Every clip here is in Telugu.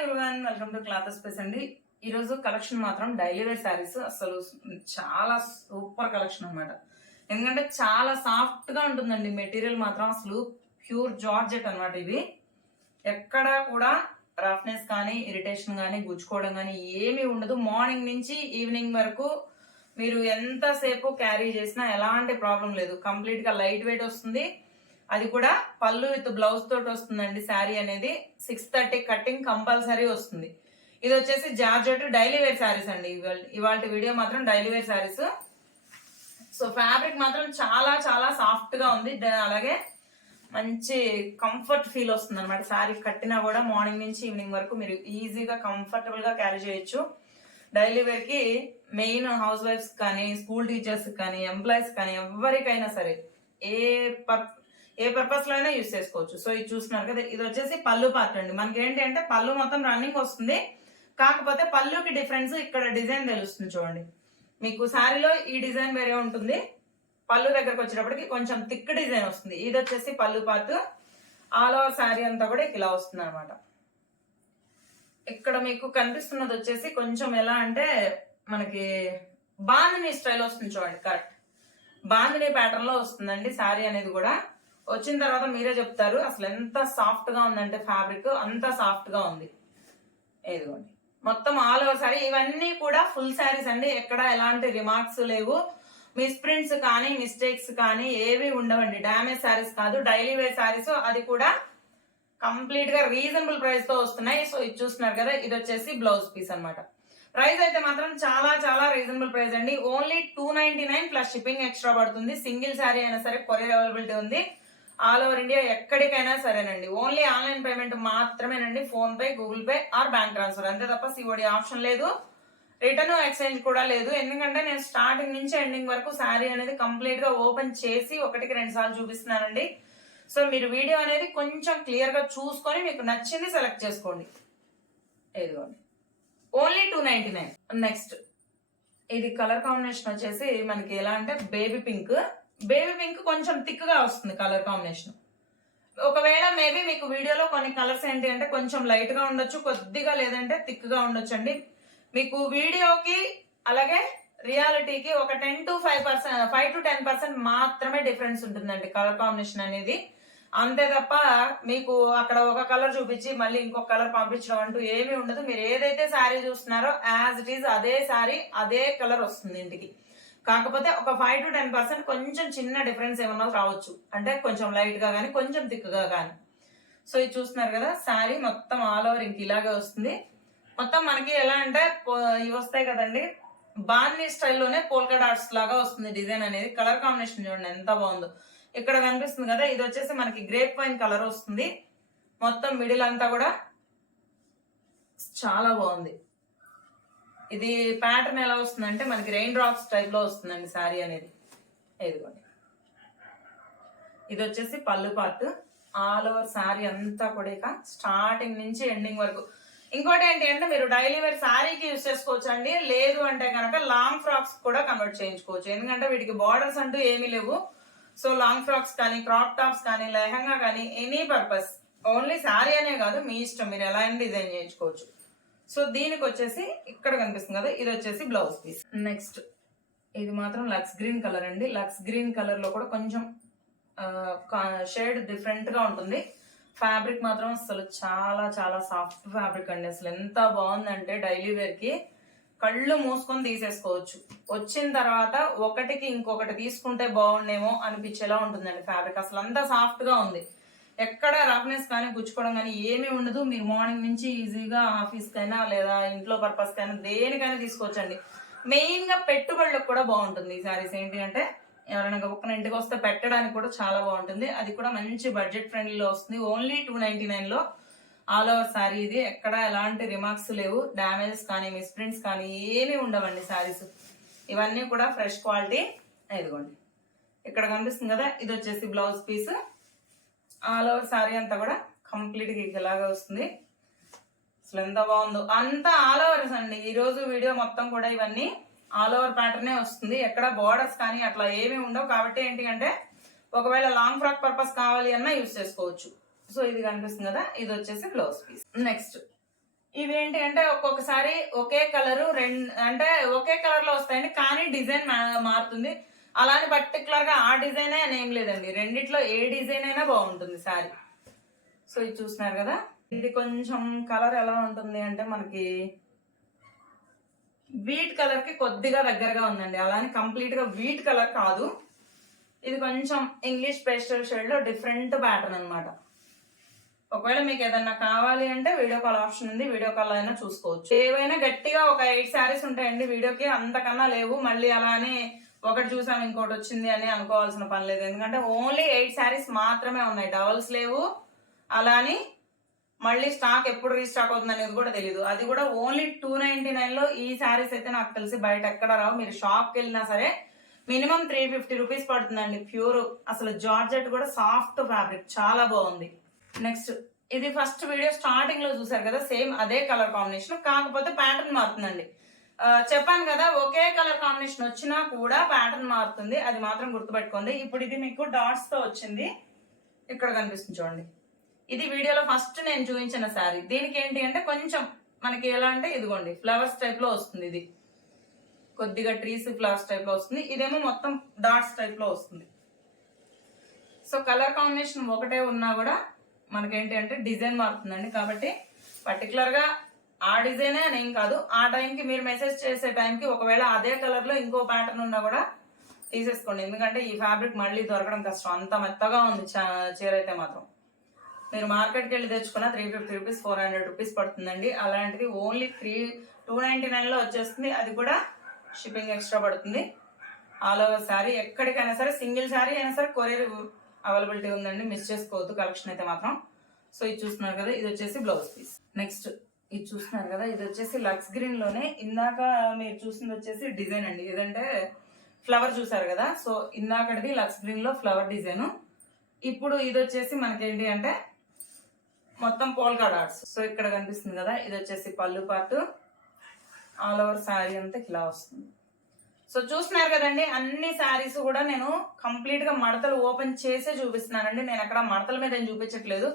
Everyone welcome to cloth space అండి. ఈరోజు కలెక్షన్ మాత్రం డైలీ వేర్ శారీస్ అసలు చాలా సూపర్ కలెక్షన్ అనమాట ఎందుకంటే చాలా సాఫ్ట్గా ఉంటుందండి మెటీరియల్ మాత్రం అసలు ప్యూర్ జార్జెట్ అనమాట ఇవి. ఎక్కడ కూడా రఫ్నెస్ కానీ ఇరిటేషన్ కానీ గుచ్చుకోవడం కానీ ఏమీ ఉండదు. మార్నింగ్ నుంచి ఈవినింగ్ వరకు మీరు ఎంతసేపు క్యారీ చేసినా ఎలాంటి ప్రాబ్లం లేదు. కంప్లీట్గా లైట్ వెయిట్ వస్తుంది. అది కూడా పళ్ళు విత్ బ్లౌజ్ తోటి వస్తుందండి. శారీ అనేది సిక్స్ థర్టీ కటింగ్ కంపల్సరీ వస్తుంది. ఇది వచ్చేసి జార్జెట్ డైలీ వేర్ శారీస్ అండి. ఇవాళ వీడియో మాత్రం daily wear saris. So fabric మాత్రం చాలా చాలా సాఫ్ట్గా ఉంది. అలాగే మంచి కంఫర్ట్ ఫీల్ వస్తుంది అనమాట శారీ కట్టినా కూడా మార్నింగ్ నుంచి ఈవినింగ్ వరకు మీరు ఈజీగా కంఫర్టబుల్గా క్యారీ చేయొచ్చు. డైలీ వేర్కి మెయిన్ హౌస్ వైఫ్స్ కానీ స్కూల్ టీచర్స్ కానీ ఎంప్లాయీస్ కానీ ఎవరికైనా సరే ఏ పర్ ఏ పర్పస్లో అయినా యూస్ చేసుకోవచ్చు. సో ఇది చూస్తున్నారు కదా ఇది వచ్చేసి పళ్ళు పార్ట్ అండి. మనకి ఏంటి అంటే పళ్ళు మొత్తం రన్నింగ్ వస్తుంది. కాకపోతే పళ్ళుకి డిఫరెన్స్ ఇక్కడ డిజైన్ తెలుస్తుంది చూడండి. మీకు శారీలో ఈ డిజైన్ వేరే ఉంటుంది. పళ్ళు దగ్గరకు వచ్చేటప్పటికి కొంచెం థిక్ డిజైన్ వస్తుంది. ఇది వచ్చేసి పళ్ళు పార్ట్ ఆల్ ఓవర్ శారీ అంతా కూడా ఇలా వస్తుంది అనమాట ఇక్కడ మీకు కనిపిస్తున్నది వచ్చేసి కొంచెం ఎలా అంటే మనకి బాందిని స్టైల్ వస్తుంది చూడండి కట్ బాందిని ప్యాటర్న్లో వస్తుందండి శారీ అనేది కూడా. వచ్చిన తర్వాత మీరే చెప్తారు. అసలు ఎంత సాఫ్ట్గా ఉందంటే ఫ్యాబ్రిక్ అంత సాఫ్ట్గా ఉంది. ఇదిగోండి. మొత్తం ఆల్ ఓవర్ సారీ ఇవన్నీ కూడా ఫుల్ శారీస్ అండి. ఎక్కడ ఎలాంటి రిమార్క్స్ లేవు. మిస్ప్రింట్స్ కానీ మిస్టేక్స్ కానీ ఏవి ఉండవండి. డ్యామేజ్ శారీస్ కాదు డైలీ వేర్ శారీస్ అది కూడా కంప్లీట్గా రీజనబుల్ ప్రైస్తో వస్తున్నాయి. సో ఇది చూస్తున్నారు కదా ఇది వచ్చేసి బ్లౌజ్ పీస్ అన్నమాట. ప్రైస్ అయితే మాత్రం చాలా చాలా రీజనబుల్ ప్రైస్ అండి. Only two ninety nine plus shipping extra పడుతుంది. సింగిల్ శారీ అయినా సరే కొరియర్ అవైలబిలిటీ ఉంది. ఆల్ ఓవర్ ఇండియా ఎక్కడికైనా సరేనండి. ఓన్లీ ఆన్లైన్ పేమెంట్ మాత్రమేనండి. PhonePe Google Pay or bank transfer. అంతే తప్ప సిఓడి ఆప్షన్ లేదు. రిటర్న్ ఎక్స్చేంజ్ కూడా లేదు. ఎందుకంటే నేను స్టార్టింగ్ నుంచి ఎండింగ్ వరకు శారీ అనేది కంప్లీట్గా ఓపెన్ చేసి ఒకటికి రెండు సార్లు చూపిస్తున్నానండి. సో మీరు వీడియో అనేది కొంచెం క్లియర్గా చూసుకొని మీకు నచ్చింది సెలెక్ట్ చేసుకోండి. ఇదిగోండి. Only two ninety nine. Next. ఇది కలర్ కాంబినేషన్ వచ్చేసి మనకి ఎలా అంటే బేబీ పింక్. బేబీ పింక్ కొంచెం థిక్గా వస్తుంది కలర్ కాంబినేషన్. ఒకవేళ మేబీ మీకు వీడియోలో కొన్ని కలర్స్ ఏంటి అంటే కొంచెం లైట్గా ఉండొచ్చు కొద్దిగా లేదంటే థిక్గా ఉండొచ్చు అండి మీకు వీడియోకి అలాగే రియాలిటీకి ఒక ten to five percent five to ten percent మాత్రమే డిఫరెన్స్ ఉంటుందండి కలర్ కాంబినేషన్ అనేది. అంతే తప్ప మీకు అక్కడ ఒక కలర్ చూపించి మళ్ళీ ఇంకొక కలర్ పంపించడం అంటూ ఏమీ ఉండదు. మీరు ఏదైతే శారీ చూస్తున్నారో యాజ్ ఇట్ ఈజ్ అదే శారీ అదే కలర్ వస్తుంది ఇంటికి. కాకపోతే ఒక ఫైవ్ టు టెన్ పర్సెంట్ కొంచెం చిన్న డిఫరెన్స్ ఏమన్నా రావచ్చు. అంటే కొంచెం లైట్గా కానీ కొంచెం థిక్గా కానీ సో ఇది చూస్తున్నారు కదా శారీ మొత్తం ఆల్ ఓవర్ ఇంక ఇలాగే వస్తుంది. మొత్తం మనకి ఎలా అంటే ఇవి వస్తాయి కదండి. బాందీ స్టైల్లోనే పోల్కా డాట్స్ లాగా వస్తుంది డిజైన్ అనేది. కలర్ కాంబినేషన్ చూడండి ఎంత బాగుందో. ఇక్కడ కనిపిస్తుంది కదా ఇది వచ్చేసి మనకి గ్రేప్ వైన్ కలర్ వస్తుంది. మొత్తం మిడిల్ అంతా కూడా చాలా బాగుంది. ఇది ప్యాటర్న్ ఎలా వస్తుందంటే మనకి రెయిన్ డ్రాప్స్ టైప్లో వస్తుందండి శారీ అనేది. ఇదిగోండి. ఇది వచ్చేసి పళ్ళు పార్ట్ ఆల్ ఓవర్ శారీ అంతా కూడా స్టార్టింగ్ నుంచి ఎండింగ్ వరకు. ఇంకోటి ఏంటి అంటే మీరు డైలీ వేర్ శారీకి యూజ్ చేసుకోవచ్చు అండి లేదు అంటే కనుక లాంగ్ ఫ్రాక్స్ కూడా కన్వర్ట్ చేయించుకోవచ్చు. ఎందుకంటే వీటికి బార్డర్స్ అంటూ ఏమీ లేవు. సో లాంగ్ ఫ్రాక్స్ కానీ క్రాప్ టాప్స్ కానీ లెహంగా కానీ ఎనీ పర్పస్ ఓన్లీ శారీ అనే కాదు మీ ఇష్టం. మీరు ఎలా అయినా డిజైన్ చేయించుకోవచ్చు. సో దీనికి వచ్చేసి ఇక్కడ కనిపిస్తుంది కదా ఇది వచ్చేసి బ్లౌజ్ పీస్ నెక్స్ట్ ఇది మాత్రం లక్స్ గ్రీన్ కలర్ అండి. లక్స్ గ్రీన్ కలర్లో కూడా కొంచెం షేడ్ డిఫరెంట్గా ఉంటుంది. ఫ్యాబ్రిక్ మాత్రం అసలు చాలా చాలా సాఫ్ట్ ఫ్యాబ్రిక్ అండి. అసలు ఎంత బాగుందంటే డైలీ వేర్కి. కళ్ళు మూసుకొని తీసేసుకోవచ్చు. వచ్చిన తర్వాత ఒకటికి ఇంకొకటి తీసుకుంటే బాగుండేమో అనిపించేలా ఉంటుందండి ఫ్యాబ్రిక్ అసలు అంత సాఫ్ట్గా ఉంది. ఎక్కడ రఫ్నెస్ కానీ గుచ్చుకోవడం కానీ ఏమీ ఉండదు. మీరు మార్నింగ్ నుంచి ఈజీగా ఆఫీస్కైనా లేదా ఇంట్లో పర్పస్కైనా దేనికైనా తీసుకోవచ్చండి. మెయిన్గా పెట్టుబడులకు కూడా బాగుంటుంది ఈ సారీస్. ఏంటి అంటే ఎవరైనా ఒక్కన ఇంటికి వస్తే పెట్టడానికి కూడా చాలా బాగుంటుంది. అది కూడా మంచి బడ్జెట్ ఫ్రెండ్లీలో వస్తుంది. ఓన్లీ టూ నైన్టీ నైన్లో. ఆల్ ఓవర్ శారీ ఇది. ఎక్కడ ఎలాంటి రిమార్క్స్ లేవు. డ్యామేజెస్ కానీ మిస్ప్రింట్స్ కానీ ఏమీ ఉండవండి శారీస్ ఇవన్నీ కూడా ఫ్రెష్ క్వాలిటీ. ఇదిగోండి. ఇక్కడ కనిపిస్తుంది కదా? ఇది వచ్చేసి blouse piece. All over sari అంతా కూడా కంప్లీట్గా ఇలాగా వస్తుంది. అసలు ఎంత బాగుందో. అంతా ఆల్ ఓవర్స్ అండి. ఈరోజు వీడియో మొత్తం కూడా ఇవన్నీ ఆల్ ఓవర్ ప్యాటర్నే వస్తుంది. ఎక్కడ బార్డర్స్ కానీ అట్లా ఏమీ ఉండవు. కాబట్టి ఏంటి అంటే ఒకవేళ లాంగ్ ఫ్రాక్ పర్పస్ కావాలి అన్నా యూస్ చేసుకోవచ్చు. సో ఇది కనిపిస్తుంది కదా? ఇది వచ్చేసి బ్లౌజ్ పీస్. నెక్స్ట్. ఇవేంటి అంటే ఒక్కొక్కసారి ఒకే కలరు రెండు అంటే ఒకే కలర్లో వస్తాయండి. కానీ డిజైన్ మారుతుంది. అలానే పర్టికులర్గా ఆ డిజైన్ అని ఏం లేదండి. రెండిట్లో ఏ డిజైన్ అయినా బాగుంటుంది సారీ సో ఇది చూసినారు కదా? ఇది కొంచెం కలర్ ఎలా ఉంటుంది అంటే మనకి వీట్ కలర్కి కొద్దిగా దగ్గరగా ఉందండి. అలానే కంప్లీట్గా వీట్ కలర్ కాదు. ఇది కొంచెం ఇంగ్లీష్ పేస్టల్ షేడ్లో డిఫరెంట్ ప్యాటర్న్ అన్నమాట. ఒకవేళ మీకు ఏదన్నా కావాలి అంటే వీడియో కాల్ ఆప్షన్ ఉంది. వీడియో కాల్ అయినా చూసుకోవచ్చు. ఏవైనా గట్టిగా ఒక ఎయిట్ శారీస్ ఉంటాయండి. వీడియోకి అంతకన్నా లేవు. మళ్ళీ అలానే ఒకటి చూసాం ఇంకోటి వచ్చింది అని అనుకోవాల్సిన పని లేదు. ఎందుకంటే ఓన్లీ ఎయిట్ శారీస్ మాత్రమే ఉన్నాయి. డబల్స్ లేవు. అలా అని మళ్ళీ స్టాక్ ఎప్పుడు రీస్టాక్ అవుతుంది అనేది కూడా తెలియదు అది కూడా ఓన్లీ టూ నైన్టీ నైన్లో ఈ శారీస్ అయితే నాకు తెలిసి బయట ఎక్కడ రావు. మీరు షాప్కి వెళ్ళినా సరే మినిమం త్రీ ఫిఫ్టీ రూపీస్ పడుతుందండి. ప్యూర్ అసలు జార్జెట్ కూడా సాఫ్ట్ ఫ్యాబ్రిక్ చాలా బాగుంది. నెక్స్ట్ ఇది ఫస్ట్ వీడియో స్టార్టింగ్లో చూసారు కదా సేమ్ అదే కలర్ కాంబినేషన్ కాకపోతే ప్యాటర్న్ మారుతుందండి. చెప్పాను కదా ఒకే కలర్ కాంబినేషన్ వచ్చినా కూడా ప్యాటర్న్ మారుతుంది. అది మాత్రం గుర్తుపెట్టుకోండి. ఇప్పుడు ఇది మీకు డాట్స్తో వచ్చింది. ఇక్కడ కనిపిస్తుంది చూడండి. ఇది వీడియోలో ఫస్ట్ నేను చూపించిన శారీ దీనికి ఏంటి అంటే కొంచెం మనకి ఎలా అంటే ఇదిగోండి ఫ్లవర్స్ టైప్లో వస్తుంది ఇది. కొద్దిగా ట్రీస్ ఫ్లవర్స్ టైప్లో వస్తుంది. ఇదేమో మొత్తం డాట్స్ టైప్లో వస్తుంది. సో కలర్ కాంబినేషన్ ఒకటే ఉన్నా కూడా మనకేంటి అంటే డిజైన్ మారుతుందండి. కాబట్టి పర్టికులర్గా ఆ డిజైనే అని ఏం కాదు. ఆ టైంకి మీరు మెసేజ్ చేసే టైంకి ఒకవేళ అదే కలర్లో ఇంకో ప్యాటర్న్ ఉన్నా కూడా తీసేసుకోండి. ఎందుకంటే ఈ ఫ్యాబ్రిక్ మళ్ళీ దొరకడం కష్టం. అంత మెత్తగా ఉంది చా- చీర అయితే మాత్రం. మీరు మార్కెట్కి వెళ్ళి తెచ్చుకున్న three fifty rupees four hundred rupees పడుతుందండి. అలాంటిది ఓన్లీ త్రీ టూ నైన్టీ నైన్లో వచ్చేస్తుంది. అది కూడా షిప్పింగ్ ఎక్స్ట్రా పడుతుంది. ఆల్ ఓవర్ శారీ ఎక్కడికైనా సరే సింగిల్ శారీ అయినా సరే కొరియర్ అవైలబిలిటీ ఉందండి. మిస్ చేసుకోవద్దు కలెక్షన్ అయితే మాత్రం. సో ఇది చూస్తున్నారు కదా ఇది వచ్చేసి బ్లౌజ్ పీస్ నెక్స్ట్ ఇది చూస్తున్నారు కదా ఇది వచ్చేసి లక్స్ గ్రీన్లోనే. ఇందాక మీరు చూసింది వచ్చేసి డిజైన్ అండి. ఇదంటే ఫ్లవర్ చూసారు కదా సో ఇందాకటిది లక్స్ గ్రీన్లో ఫ్లవర్ డిజైన్. ఇప్పుడు ఇది వచ్చేసి మనకేంటి అంటే మొత్తం పోల్కా డాట్స్ సో ఇక్కడ కనిపిస్తుంది కదా ఇది వచ్చేసి పళ్ళు పాటు. ఆల్ ఓవర్ శారీ అంతా ఇలా వస్తుంది. సో చూస్తున్నారు కదండి అన్ని శారీస్ కూడా నేను కంప్లీట్గా మడతలు ఓపెన్ చేసే చూపిస్తున్నానండి. నేను అక్కడ మడతల మీద ఏం చూపించట్లేదు.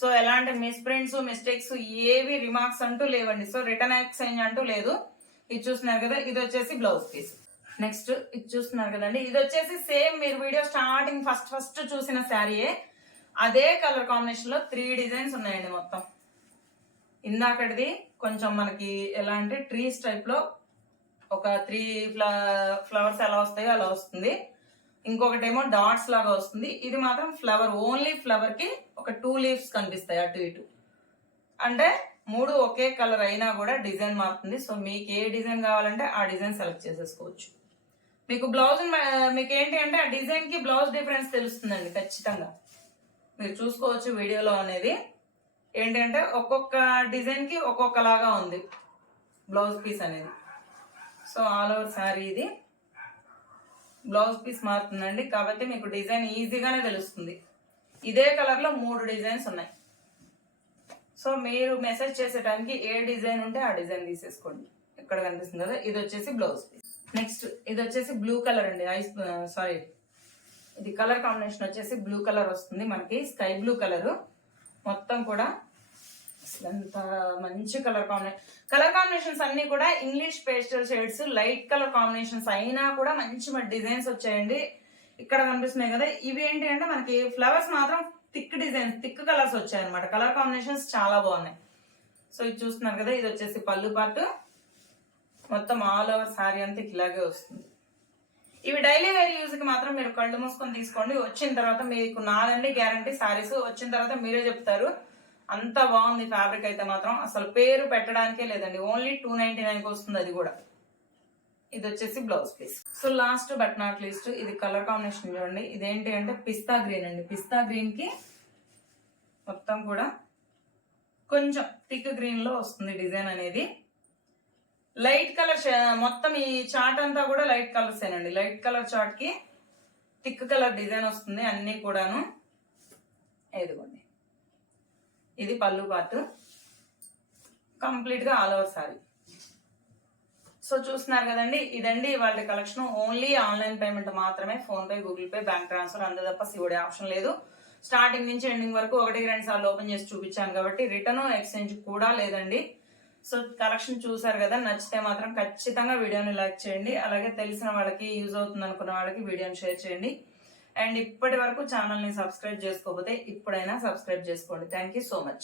సో ఎలాంటి మిస్ప్రింట్స్ మిస్టేక్స్ ఏవి రిమార్క్స్ అంటూ లేవండి. సో రిటర్న్ ఎక్స్చేంజ్ అంటూ లేదు. ఇది చూస్తున్నారు కదా ఇది వచ్చేసి బ్లౌజ్ పీస్ నెక్స్ట్ ఇది చూస్తున్నారు కదండి. ఇది వచ్చేసి సేమ్ మీరు వీడియో స్టార్టింగ్ ఫస్ట్ ఫస్ట్ చూసిన శారీయే అదే కలర్ కాంబినేషన్లో త్రీ డిజైన్స్ ఉన్నాయండి మొత్తం. ఇందాకటిది కొంచెం మనకి ఎలా అంటే ట్రీస్ టైప్లో ఒక త్రీ ఫ్లవర్స్ ఎలా వస్తాయో అలా వస్తుంది. ఇంకొకటి ఏమో డాట్స్ లాగా వస్తుంది. ఇది మాత్రం ఫ్లవర్ ఓన్లీ ఫ్లవర్కి ఒక టూ లీవ్స్ కనిపిస్తాయి అటు ఇటు. అంటే మూడు ఒకే కలర్ అయినా కూడా డిజైన్ మారుతుంది. సో మీకు ఏ డిజైన్ కావాలంటే ఆ డిజైన్ సెలెక్ట్ చేసేసుకోవచ్చు. మీకు బ్లౌజ్ మీకు ఏంటి అంటే ఆ డిజైన్కి బ్లౌజ్ డిఫరెన్స్ తెలుస్తుందండి ఖచ్చితంగా. మీరు చూసుకోవచ్చు వీడియోలో అనేది. ఏంటంటే ఒక్కొక్క డిజైన్కి ఒక్కొక్కలాగా ఉంది బ్లౌజ్ పీస్ అనేది. సో ఆల్ ఓవర్ శారీ ఇది. బ్లౌజ్ పీస్ మారుతుందండి. కాబట్టి మీకు డిజైన్ ఈజీగానే తెలుస్తుంది. ఇదే కలర్లో మూడు డిజైన్స్ ఉన్నాయి. సో మీరు మెసేజ్ చేసే టైంకి ఏ డిజైన్ ఉంటే ఆ డిజైన్ తీసేసుకోండి. ఇక్కడ కనిపిస్తుంది కదా ఇది వచ్చేసి బ్లౌజ్ పీస్. నెక్స్ట్ ఇది వచ్చేసి బ్లూ కలర్ అండి. ఐస్ సారీ ఇది కలర్ కాంబినేషన్ వచ్చేసి బ్లూ కలర్ వస్తుంది. మనకి స్కై బ్లూ కలరు మొత్తం కూడా అసలు ఎంత మంచి కలర్ కాంబినేషన్ కలర్ కాంబినేషన్స్ అన్ని కూడా English pastel shades light colour combinations అయినా కూడా మంచి డిజైన్స్ వచ్చాయండి. ఇక్కడ కనిపిస్తున్నాయి కదా ఇవి ఏంటి అంటే మనకి ఫ్లవర్స్ మాత్రం థిక్ డిజైన్స్ థిక్ కలర్స్ వచ్చాయి అనమాట కలర్ కాంబినేషన్స్ చాలా బాగున్నాయి. సో ఇది చూస్తున్నారు కదా ఇది వచ్చేసి పళ్ళు పాటు. మొత్తం ఆల్ ఓవర్ శారీ అంతా ఇలాగే వస్తుంది. ఇవి డైలీ వేర్ యూజ్కి మాత్రం మీరు కళ్ళు మూసుకొని తీసుకోండి. వచ్చిన తర్వాత మీకు నాదండి గ్యారంటీ శారీస్ వచ్చిన తర్వాత మీరే చెప్తారు. అంత బాగుంది ఫ్యాబ్రిక్ అయితే మాత్రం. అసలు పేరు పెట్టడానికే లేదండి. ఓన్లీ టూ నైన్టీ నైన్కి వస్తుంది అది కూడా. ఇది వచ్చేసి blouse piece so last but not least ఇది కలర్ కాంబినేషన్ చూడండి. ఇదేంటి అంటే పిస్తా గ్రీన్ అండి. పిస్తా గ్రీన్కి మొత్తం కూడా కొంచెం థిక్ గ్రీన్లో వస్తుంది డిజైన్ అనేది. లైట్ కలర్ మొత్తం ఈ చాట్ అంతా కూడా లైట్ కలర్స్ ఏనండి. లైట్ కలర్ చాట్కి థిక్ కలర్ డిజైన్ వస్తుంది అన్నీ కూడాను. ఇదిగోండి. ఇది పళ్ళు పార్ట్ కంప్లీట్గా ఆల్ ఓవర్ సారీ. సో చూస్తున్నారు కదండి ఇదండి వాళ్ళ కలెక్షన్. ఓన్లీ ఆన్లైన్ పేమెంట్ మాత్రమే PhonePe Google Pay bank transfer అంతే తప్ప సివడే ఆప్షన్ లేదు. స్టార్టింగ్ నుంచి ఎండింగ్ వరకు ఒకటి రెండు సార్లు ఓపెన్ చేసి చూపించాను కాబట్టి రిటర్న్ ఎక్స్చేంజ్ కూడా లేదండి. సో కలెక్షన్ చూసారు కదా నచ్చితే మాత్రం ఖచ్చితంగా వీడియోని లైక్ చేయండి. అలాగే తెలిసిన వాళ్ళకి యూజ్ అవుతుంది అనుకున్న వాళ్ళకి వీడియోని షేర్ చేయండి. అండ్ ఇప్పటి వరకు ఛానల్ని సబ్స్క్రైబ్ చేసుకోకపోతే ఇప్పుడైనా సబ్స్క్రైబ్ చేసుకోండి. Thank you so much